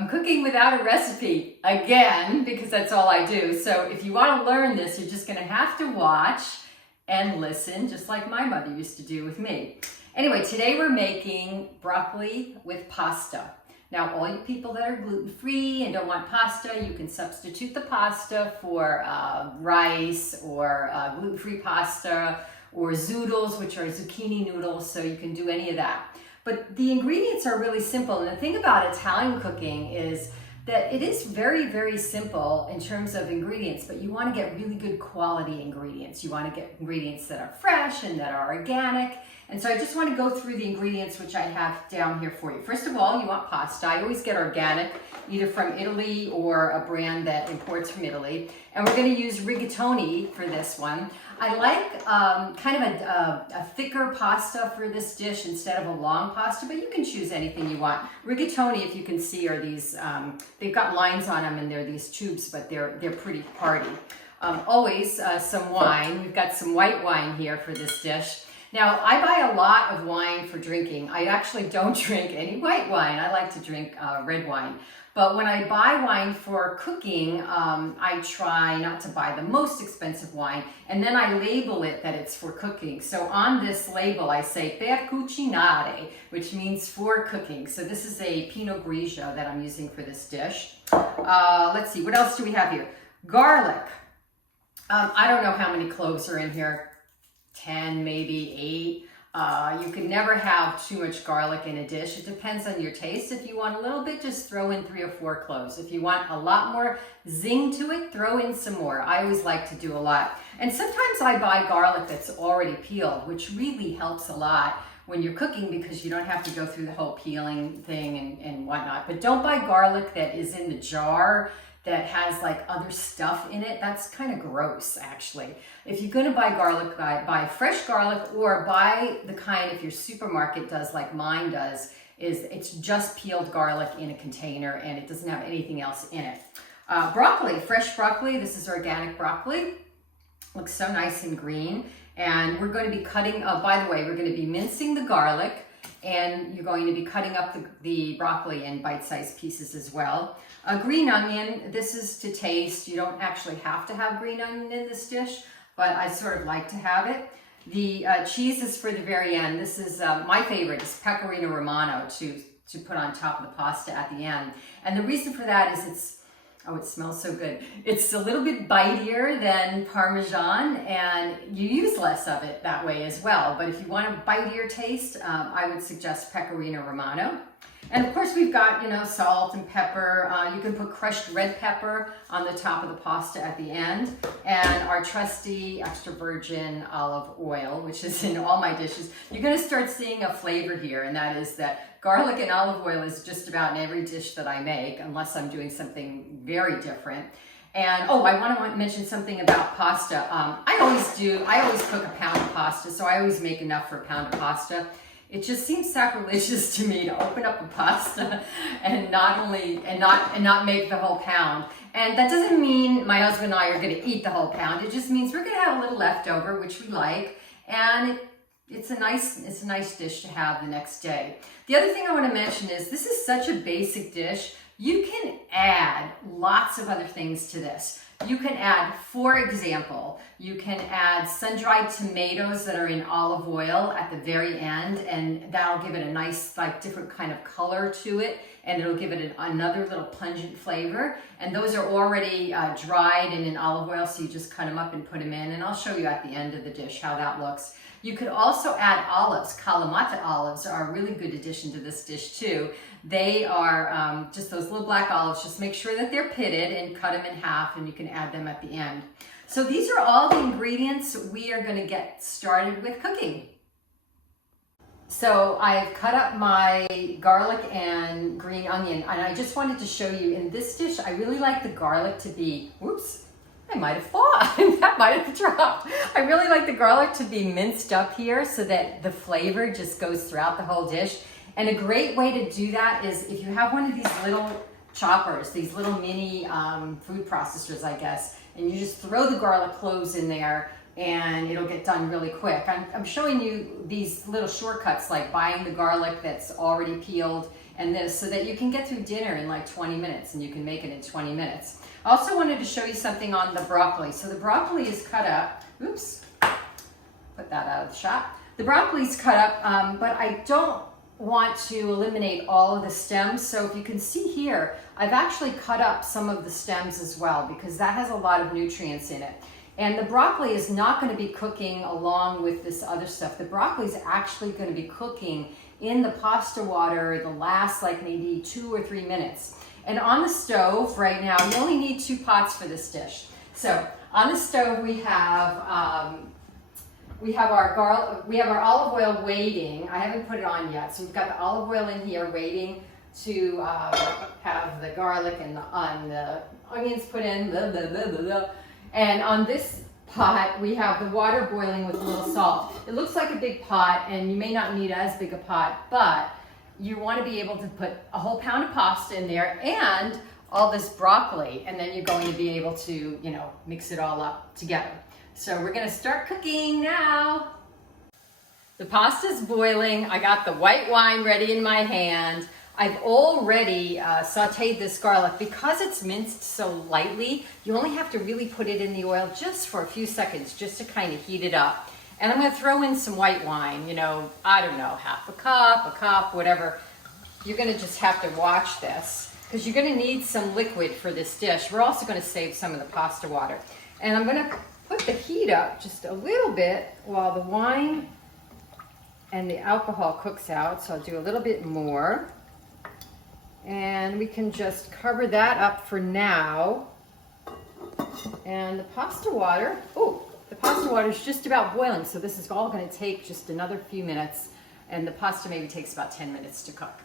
I'm cooking without a recipe again because that's all I do. So if you want to learn this, you're just going to have to watch and listen, just like my mother used to do with me. Anyway, today we're making broccoli with pasta. Now, all you people that are gluten-free and don't want pasta, you can substitute the pasta for rice or gluten-free pasta or zoodles, which are zucchini noodles, so you can do any of that. But the ingredients are really simple. And the thing about Italian cooking is that it is very, very simple in terms of ingredients, but you want to get really good quality ingredients. You want to get ingredients that are fresh and that are organic. And so I just want to go through the ingredients which I have down here for you. First of all, you want pasta. I always get organic, either from Italy or a brand that imports from Italy. And we're going to use rigatoni for this one. I like kind of a thicker pasta for this dish instead of a long pasta, but you can choose anything you want. Rigatoni, if you can see, are these, they've got lines on them and they're these tubes, but they're pretty hearty. Always some wine. We've got some white wine here for this dish. Now, I buy a lot of wine for drinking. I actually don't drink any white wine. I like to drink red wine. But when I buy wine for cooking, I try not to buy the most expensive wine, and then I label it that it's for cooking. So on this label, I say per cucinare, which means for cooking. So this is a Pinot Grigio that I'm using for this dish. Let's see, what else do we have here? Garlic. I don't know how many cloves are in here. 10, maybe 8. You can never have too much garlic in a dish. It depends on your taste. If you want a little bit, just throw in 3 or 4 cloves. If you want a lot more zing to it, throw in some more. I always like to do a lot. And sometimes I buy garlic that's already peeled, which really helps a lot when you're cooking because you don't have to go through the whole peeling thing and whatnot. But don't buy garlic that is in the jar that has like other stuff in it. That's kind of gross, actually. If you're gonna buy garlic, buy fresh garlic, or buy the kind, if your supermarket does like mine does, is it's just peeled garlic in a container and it doesn't have anything else in it. Broccoli, fresh broccoli. This is organic broccoli. Looks so nice and green. And we're going to be cutting, by the way, we're going to be mincing the garlic, and you're going to be cutting up the broccoli in bite-sized pieces as well. Green onion, this is to taste. You don't actually have to have green onion in this dish, but I sort of like to have it. The cheese is for the very end. This is my favorite, is Pecorino Romano to put on top of the pasta at the end. And the reason for that is it smells so good. It's a little bit bitier than Parmesan, and you use less of it that way as well. But if you want a bitier taste, I would suggest Pecorino Romano. And of course, we've got, salt and pepper. You can put crushed red pepper on the top of the pasta at the end. And our trusty extra virgin olive oil, which is in all my dishes. You're going to start seeing a flavor here, and that is that garlic and olive oil is just about in every dish that I make, unless I'm doing something very different. And, I want to mention something about pasta. I always cook a pound of pasta, so I always make enough for a pound of pasta. It just seems sacrilegious to me to open up a pasta and not make the whole pound. And that doesn't mean my husband and I are going to eat the whole pound. It just means we're going to have a little leftover, which we like, and it's a nice dish to have the next day. The other thing I want to mention is this is such a basic dish. You can add lots of other things to this. You can add, for example, you can add sun-dried tomatoes that are in olive oil at the very end, and that'll give it a nice, different kind of color to it, and it'll give it another little pungent flavor. And those are already dried and in olive oil, so you just cut them up and put them in, and I'll show you at the end of the dish how that looks. You could also add olives. Kalamata olives are a really good addition to this dish too. They are just those little black olives. Just make sure that they're pitted and cut them in half, and you can add them at the end. So these are all the ingredients we are going to get started with cooking. So I've cut up my garlic and green onion, and I just wanted to show you in this dish, I really like the garlic to be, whoops, I might have fallen. That might have dropped. I really like the garlic to be minced up here so that the flavor just goes throughout the whole dish. And a great way to do that is if you have one of these little choppers, these little mini food processors, I guess, and you just throw the garlic cloves in there and it'll get done really quick. I'm showing you these little shortcuts, like buying the garlic that's already peeled and this so that you can get through dinner in like 20 minutes and you can make it in 20 minutes. I also wanted to show you something on the broccoli. So the broccoli is cut up. Oops, put that out of the shot. The broccoli is cut up, but I don't want to eliminate all of the stems. So if you can see here, I've actually cut up some of the stems as well because that has a lot of nutrients in it. And the broccoli is not going to be cooking along with this other stuff. The broccoli is actually going to be cooking in the pasta water the last like maybe 2 or 3 minutes. And on the stove right now, you only need 2 pots for this dish. So on the stove we have our olive oil waiting. I haven't put it on yet. So we've got the olive oil in here waiting to have the garlic and the onions put in. Blah, blah, blah, blah, blah. And on this pot, we have the water boiling with a little salt. It looks like a big pot, and you may not need as big a pot, but you want to be able to put a whole pound of pasta in there and all this broccoli, and then you're going to be able to, you know, mix it all up together. So we're going to start cooking now. The pasta's boiling. I got the white wine ready in my hand. I've already sauteed this garlic. Because it's minced so lightly, you only have to really put it in the oil just for a few seconds, just to kind of heat it up. And I'm going to throw in some white wine, you know, I don't know, half a cup, whatever. You're going to just have to watch this because you're going to need some liquid for this dish. We're also going to save some of the pasta water. And I'm going to put the heat up just a little bit while the wine and the alcohol cooks out. So I'll do a little bit more. And we can just cover that up for now. And the pasta water, the pasta water is just about boiling. So this is all going to take just another few minutes. And the pasta maybe takes about 10 minutes to cook.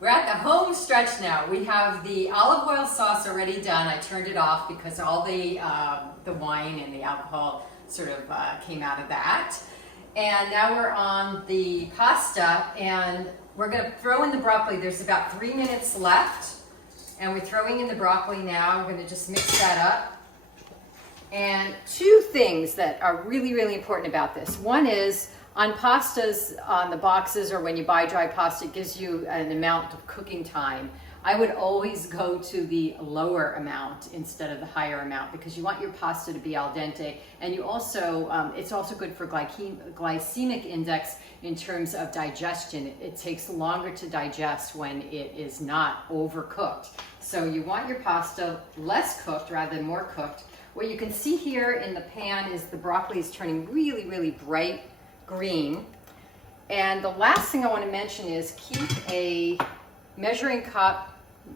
We're at the home stretch now. We have the olive oil sauce already done. I turned it off because all the wine and the alcohol sort of came out of that. And now we're on the pasta, and we're going to throw in the broccoli. There's about 3 minutes left, and we're throwing in the broccoli now. We're going to just mix that up. And 2 things that are really, really important about this. One is on pastas, on the boxes, or when you buy dry pasta, it gives you an amount of cooking time. I would always go to the lower amount instead of the higher amount because you want your pasta to be al dente, and you also it's also good for glycemic index in terms of digestion. It takes longer to digest when it is not overcooked. So you want your pasta less cooked rather than more cooked. What you can see here in the pan is the broccoli is turning really, really bright green. And the last thing I want to mention is keep a measuring cup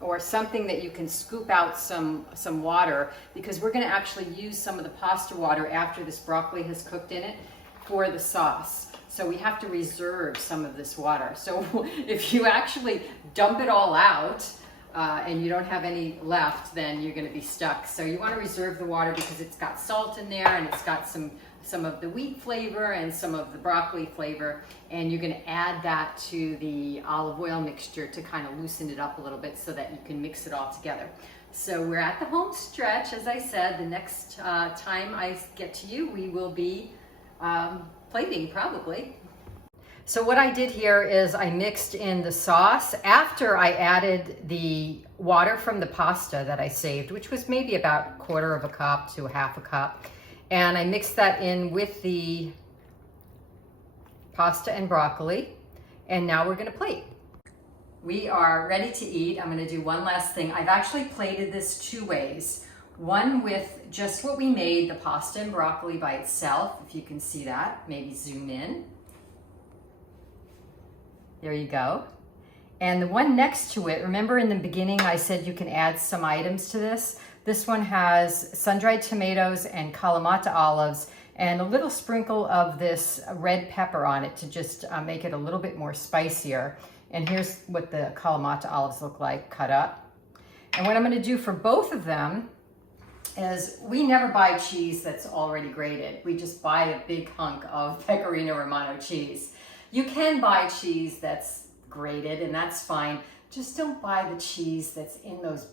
or something that you can scoop out some water, because we're going to actually use some of the pasta water after this broccoli has cooked in it for the sauce. So we have to reserve some of this water. So if you actually dump it all out and you don't have any left, then you're going to be stuck. So you want to reserve the water because it's got salt in there, and it's got some of the wheat flavor and some of the broccoli flavor, and you're going to add that to the olive oil mixture to kind of loosen it up a little bit so that you can mix it all together. So we're at the home stretch. As I said, the next time I get to you, we will be plating probably. So what I did here is I mixed in the sauce after I added the water from the pasta that I saved, which was maybe about 1/4 cup to 1/2 cup. And I mixed that in with the pasta and broccoli. And now we're gonna plate. We are ready to eat. I'm gonna do one last thing. I've actually plated this 2 ways. One with just what we made, the pasta and broccoli by itself, if you can see that, maybe zoom in. There you go. And the one next to it, remember in the beginning I said you can add some items to this? This one has sun-dried tomatoes and Kalamata olives and a little sprinkle of this red pepper on it to just make it a little bit more spicier. And here's what the Kalamata olives look like cut up. And what I'm going to do for both of them is we never buy cheese that's already grated. We just buy a big hunk of Pecorino Romano cheese. You can buy cheese that's grated, and that's fine. Just don't buy the cheese that's in those,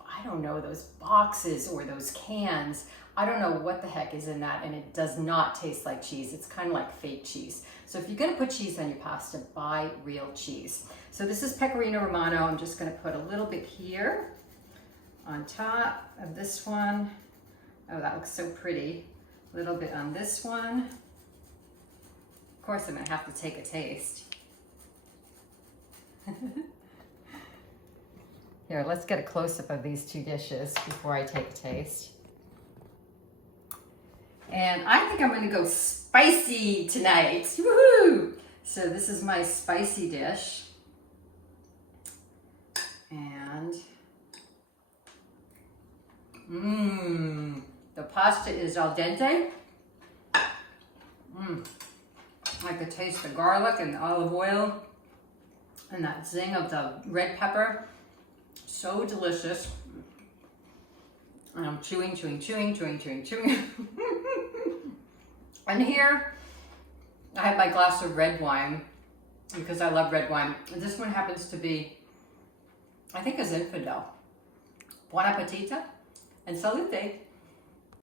I I don't know, those boxes or those cans. I don't know what the heck is in that, and it does not taste like cheese. It's kind of like fake cheese. So if you're gonna put cheese on your pasta, buy real cheese. So this is Pecorino Romano. I'm just gonna put a little bit here on top of this one. Oh, that looks so pretty. A little bit on this one. Of course, I'm gonna have to take a taste. Here, let's get a close-up of these two dishes before I take a taste. And I think I'm gonna go spicy tonight. Woohoo! So this is my spicy dish. And the pasta is al dente. I could taste the garlic and the olive oil and that zing of the red pepper. So delicious. And I'm chewing. And here, I have my glass of red wine because I love red wine. And this one happens to be, I think, a Zinfandel. Buon appetito and salute.